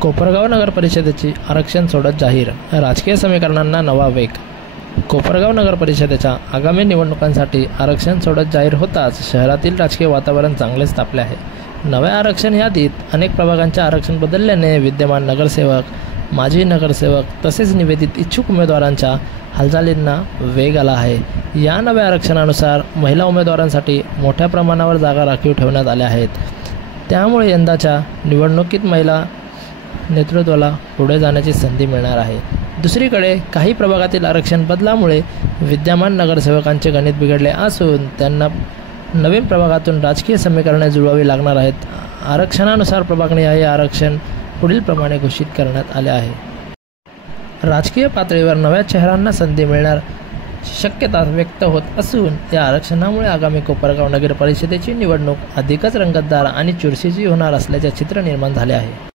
कोपरगाव नगर परिषदेची आरक्षण सोडत जाहीर, राजकीय समीकरणांना नवा वेग. कोपरगाव नगर परिषदेच्या आगामी निवडणुकांसाठी आरक्षण सोडत जाहीर होताच शहरातील राजकीय वातावरण चांगलेच तापले आहे. नव्या आरक्षण यादीत अनेक प्रभागांचे आरक्षण बदलल्याने विद्यमान नगरसेवक, माजी नगरसेवक तसेच निवेदित इच्छुक उमेदवारांच्या हालचालींना वेग आला आहे. या नव्या आरक्षणानुसार महिला उमेदवारांसाठी मोठ्या प्रमाणावर जागा राखीव ठेवण्यात आल्या आहेत. त्यामुळे यंदाच्या निवडणुकीत महिला नेतृत्वाला पुढे जाण्याची संधी मिळणार आहे. दुसरीकडे काही प्रभागातील आरक्षण बदलामुळे विद्यमान नगरसेवकांचे गणित बिघडले असून त्यांना नवीन प्रभागातून राजकीय समीकरणे जुळवावी लागणार आहेत. आरक्षणानुसार प्रभागनिहाय आरक्षण पुढील प्रमाणे घोषित करण्यात आले आहे. राजकीय पातळीवर नव्या चेहऱ्यांना संधी मिळणार शक्यता व्यक्त होत असून या आरक्षणामुळे आगामी कोपरगाव नगर परिषदेची निवडणूक अधिकच रंगतदार आणि चुरशीची होणार असल्याचे चित्र निर्माण झाले आहे.